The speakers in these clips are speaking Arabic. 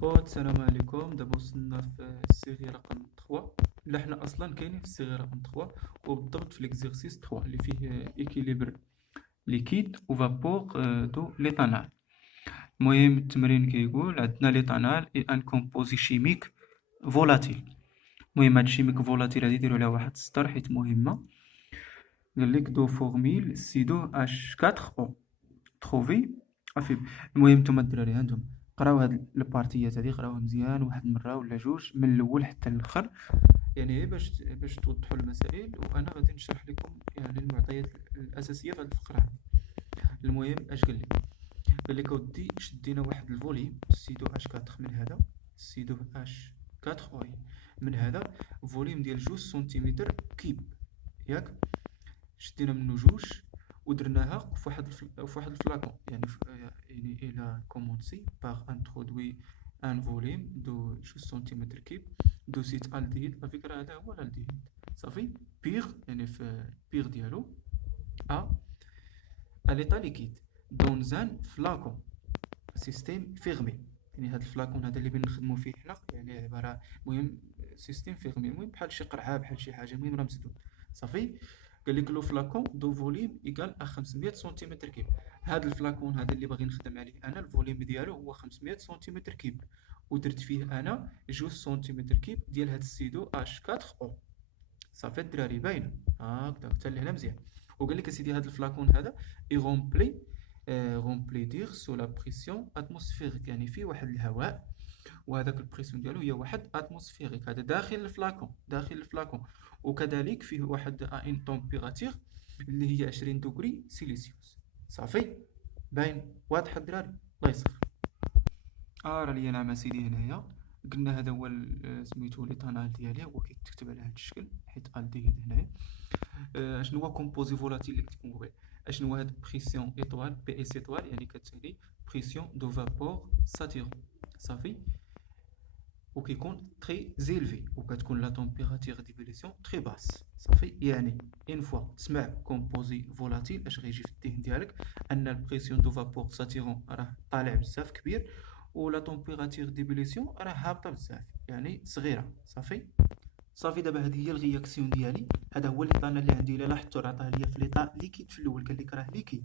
خوت السلام عليكم. دابا وصلنا في السيري رقم 3. لا حنا اصلا كاينين في السيري رقم 3 وبالضبط في ليكزيرسيس 3 اللي فيه ايكيليبر ليكيد وفابور دو ليتانال. المهم التمرين كيقول عندنا ليتانال اي ان كومبوزي شيميك فولاتيل. المهم هاد الشيميك فولاتيل هادي ديروا لها واحد السطر حيت مهمه. قال لك دو فورميل سي دو اش 4 او تروفي افي. المهم نتوما الدراري عندهم قراو هاد البارتيات هادي، قراوها مزيان واحد المره ولا جوج من الاول حتى الاخر، يعني غير باش توضحوا المسائل. وانا غادي نشرح لكم يعني المعطيات الاساسيه في هاد الفقره هادي. المهم اش قال لك اودي شدينا واحد الفوليم سي دو اش 4 من هذا، سي دو اش 4 وي من هذا فوليم ديال 2 سنتيمتر كيب، ياك شدينا منه جوج ودرناها في واحد الفلاكون. يعني الى كومونسي باغ انترودوي ان فوليم دو 2 سنتيمتر كيب دو سيت الديد. لا فكره هذا هو الالديد صافي. بيغ يعني في بيغ ديالو ا اليتا ليكيد دون زان فلاكون سيستيم فيرمي. يعني هذا الفلاكون هذا اللي بنخدمو فيه حنا يعني عباره، المهم سيستيم فيرمي، المهم بحال شي قرعه بحال شي حاجه، المهم راه مسدود صافي. قال لك لو فلاكون دو فوليم ايكال 500 سنتيمتر كيب. هذا الفلاكون هذا اللي باغي نخدم عليه انا الفوليم ديالو هو 500 سنتيمتر كيب، ودرت فيه انا 2 سنتيمتر كيب ديال هذا السيدو اش 4 او. صافي الدراري باينه هكذا حتى لهنا مزيان. وقال لك اسيدي هذا الفلاكون هذا يغومبلي غومبلي دير سو لا بريسيون اتموسفيريك، يعني فيه واحد الهواء وهذاك البريسيون ديالو هي واحد اتموسفيريك، هذا داخل الفلاكون داخل الفلاكون. وكذلك فيه واحد ان تمبيراتير اللي هي 20 دوغري سيليسيوس. صافي باين واضح الدراري الله يسخر. راه ليا نعم اسيدي هنايا قلنا هذا هو سميتو ليتانال ديالي، هو كيتكتب على هذا الشكل حيت الديهيد هنايا. شنو هو كومبوزي فولاتيل اللي كنت كنقول قبل؟ شنو هو هاد بريسيون ايطوال بي اس ايطوال، يعني كتعني بريسيون دو فابور ساتيرون صافي. وكيكون تري زيلفي وكتكون لا تمبيراتير ديبوليسيون تري باس صافي. يعني اون فوا تسمع كومبوزي فولاتيل اش غيجي في الذهن ديالك ان البريسيون دو فابور ساتيرون راه طالع بزاف كبير، ولا تمبيراتير ديبوليسيون راه هابطه بزاف يعني صغيره صافي. صافي دابا هذه هي الرياكسيون ديالي. هذا هو ليطان اللي عندي. الا لاحظتوا راه عطاه ليا في ليطا ليكيد في الاول، قال لك راه ليكيد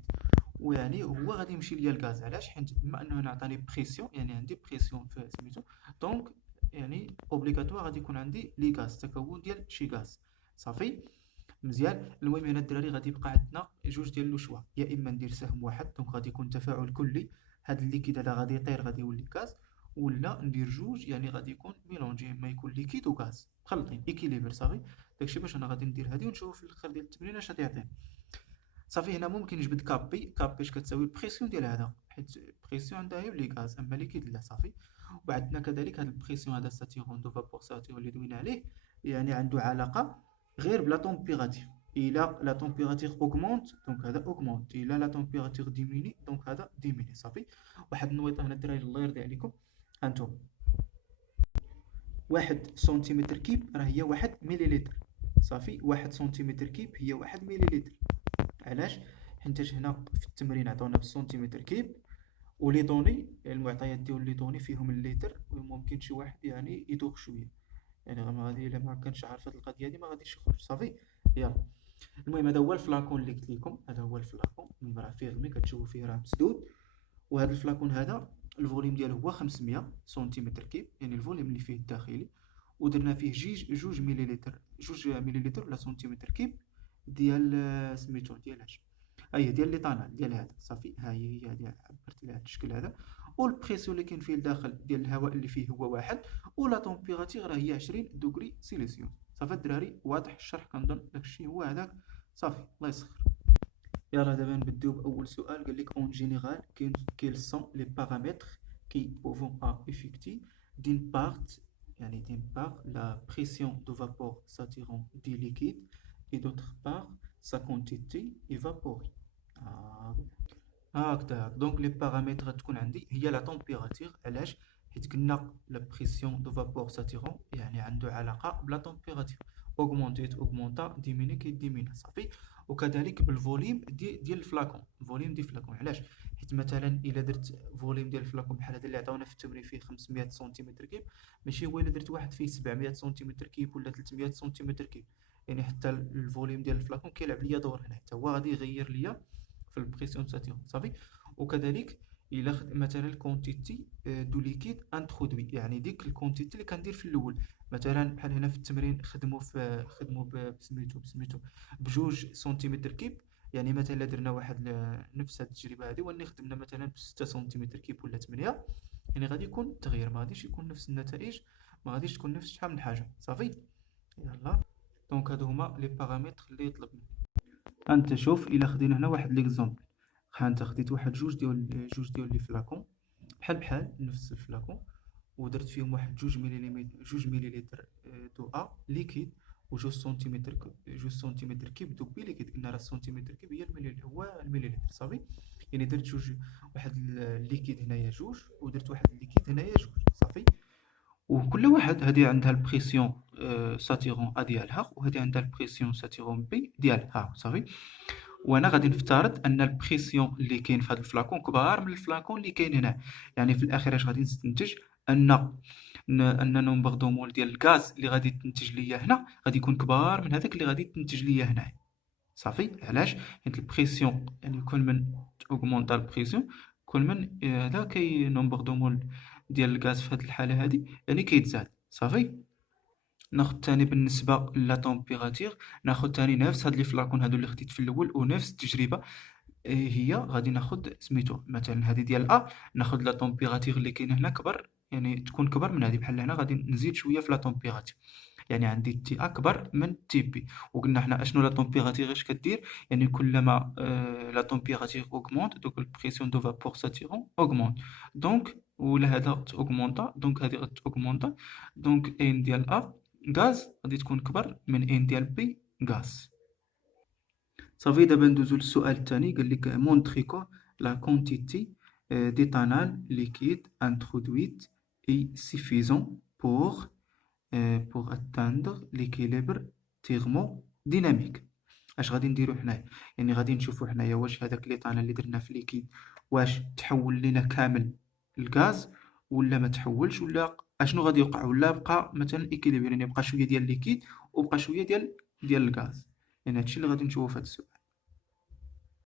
ويعني هو غادي يمشي ليا الغاز. علاش؟ حيت بما انه هنا عطاني بريسيون يعني عندي بريسيون في سميتو، دونك يعني اوبليغاتوار غادي يكون عندي لي غاز، تكون ديال شي غاز صافي مزيان. المهم هنا الدراري غادي يبقى عندنا جوج ديال لو شوا، يا اما ندير سهم واحد دونك غادي يكون تفاعل كلي، هاد الليكيد هذا غادي يطير غادي يولي غاز، ولا ندير جوج يعني غادي يكون ميلونجي، اما يكون ليكيد وغاز مخلطين ايكيليبر صافي. داكشي باش انا غادي ندير هادي ونشوف في الاخر ديال التمرين اش غادي يعطينا. صافي هنا ممكن نجبد كابي، كابي اش كتساوي البريسيون ديال هذا، حيت البريسيون عندها هي لي غاز اما ليكيد لا صافي. وعندنا كذلك هذا البريسيون هذا ساتيرون دو فابور ساتيرون اللي دوينا عليه، يعني عنده علاقه غير بلا تمبيراتير. إلا لا تمبيراتير اوغمونت دونك هذا اوغمونت، إلا لا تمبيراتير ديميني دونك هذا ديميني صافي. واحد النويطه هنا الدراري الله يرضي عليكم، هانتوما واحد سنتيمتر كيب راه هي واحد مليلتر صافي. واحد سنتيمتر كيب هي واحد مليلتر. علاش؟ حيتاش هنا في التمرين عطاونا بالسنتيمتر كيب، ولي دوني المعطيات ديال لي دوني فيهم الليتر، وممكن شي واحد يعني يدوخ شويه، يعني ما غادي الا ما كانش عارف هاد القضيه هادي ما غاديش يخرج صافي. يلا المهم هذا هو الفلاكون اللي قلت لكم، هذا هو الفلاكون. المهم راه فيه غمي كتشوفوا فيه راه مسدود. وهذا الفلاكون هذا الفوليوم ديالو هو 500 سنتيمتر كيب، يعني الفوليوم اللي فيه الداخلي. ودرنا فيه جوج مليلتر، جوج مليلتر ولا سنتيمتر كيب ديال سميتو ديال اش، ها هي ديال ليطانال ديال هذا صافي. ها هي ديال عبرت لها هذا الشكل هذا. والبريسيون اللي كاين فيه الداخل ديال الهواء اللي فيه هو واحد، ولا تمبيراتير راه هي 20 دوغري سيليسيوس. صافي الدراري واضح الشرح كنظن داكشي هو هذاك صافي الله يسخر. يلا دابا نبداو باول سؤال. قال لك اون جينيرال كيل سون لي بارامتر كي بوفون افيكتي دين بارت، يعني d'une part la pression de vapeur saturant du liquide et d'autre part sa quantité évaporée. هكذا دونك لي بارامتر تكون عندي هي لا تمبيراتير. علاش؟ حيت قلنا لا بريسيون دو فابور ساتيرون يعني عنده علاقه بلا تمبيراتير، اوغمونتي اوغمونتا ديميني كي ديمينا صافي. وكذلك بالفوليم ديال الفلاكون. الفوليم ديال الفلاكون علاش؟ حيت مثلا الا درت فوليم ديال الفلاكون بحال هذا اللي عطاونا في التمرين فيه 500 سنتيمتر كيب، ماشي هو الا درت واحد فيه 700 سنتيمتر كيب ولا 300 سنتيمتر كيب. يعني حتى الفوليم ديال الفلاكون كيلعب ليا دور هنا، حتى هو غادي يغير ليا في البريسيون ساتيرون صافي. وكذلك الا مثلا الكونتيتي دو ليكيد انترودوي، يعني ديك الكونتيتي اللي كندير في الاول. مثلا بحال هنا في التمرين خدموا بسميتو بجوج سنتيمتر كيب. يعني مثلا الا درنا واحد نفس هاد التجربه هذه ولكن خدمنا مثلا ب 6 سنتيمتر كيب ولا 8، يعني غادي يكون التغيير، ما غاديش يكون نفس النتائج، ما غاديش تكون نفس شحال من حاجه صافي. يلا دونك هادو هما لي بارامتر اللي يطلب مني. انت شوف الا خدينا هنا واحد ليكزومبل، ها انت خديت واحد جوج ديال لي فلاكون بحال نفس الفلاكون، ودرت فيهم واحد جوج مليلتر دو ليكيد، وجوج سنتيمتر جوج سنتيمتر كيب دو بي ليكيد. قلنا راه السنتيمتر كيب هو المليلتر صافي. يعني درت واحد الليكيد هنايا جوج، ودرت واحد الليكيد هنايا جوج صافي. وكل واحد هذه عندها البريسيون ساتيرون ا ديالها، وهذه عندها البريسيون ساتيرون بي ديالها صافي. وانا غادي نفترض ان البريسيون اللي كاين في هذا الفلاكون كبار من الفلاكون اللي كاين هنا. يعني في الاخير اش غادي نستنتج؟ ان نومبر دو مول ديال الغاز اللي غادي تنتج ليا هنا غادي يكون كبار من هذاك اللي غادي تنتج ليا هنا صافي. علاش؟ حيت البريسيون يعني كل من اوغمونطا البريسيون كل من هذا كاي نومبر دو مول ديال الغاز في هذه الحاله هذه يعني كيتزاد صافي. ناخذ ثاني بالنسبه لا طومبيراتور، ناخذ ثاني نفس هاد لي فلاكون هادو اللي خديت في الاول ونفس التجربه. هي غادي ناخذ سميتو مثلا هذه ديال ناخذ لا طومبيراتور اللي كاينه هنا كبر، يعني تكون كبر من هذه. بحال هنا غادي نزيد شويه في لا طومبيراتور، يعني عندي تي اكبر من تي بي. وقلنا حنا اشنو لا طومبيراتور اش كدير؟ يعني كلما لا طومبيراتور اوغمونت دوك البريسيون دو فابور ساتيرون اوغمونت. دونك ولا هذا اوغمونطا، دونك هذه غتوغمونطا. دونك ان ديال غاز غادي تكون كبر من ان ديال بي غاز صافي. دابا ندوزو للسؤال الثاني، قال لك مونطري كو لا كونتيتي d'éthanol liquide introduite est suffisant pour atteindre l'équilibre thermodynamique. اش غادي نديرو حنايا؟ يعني غادي نشوفو حنايا واش هذاك ليطانال اللي درنا في ليكيد واش تحول لينا كامل الغاز ولا ما تحولش، ولا اشنو غادي يوقع، ولا بقى مثلا ايكيليبر، يعني بقى شويه ديال ليكيد وبقى شويه ديال الغاز. يعني هادشي اللي غادي نشوفو في هاد السؤال.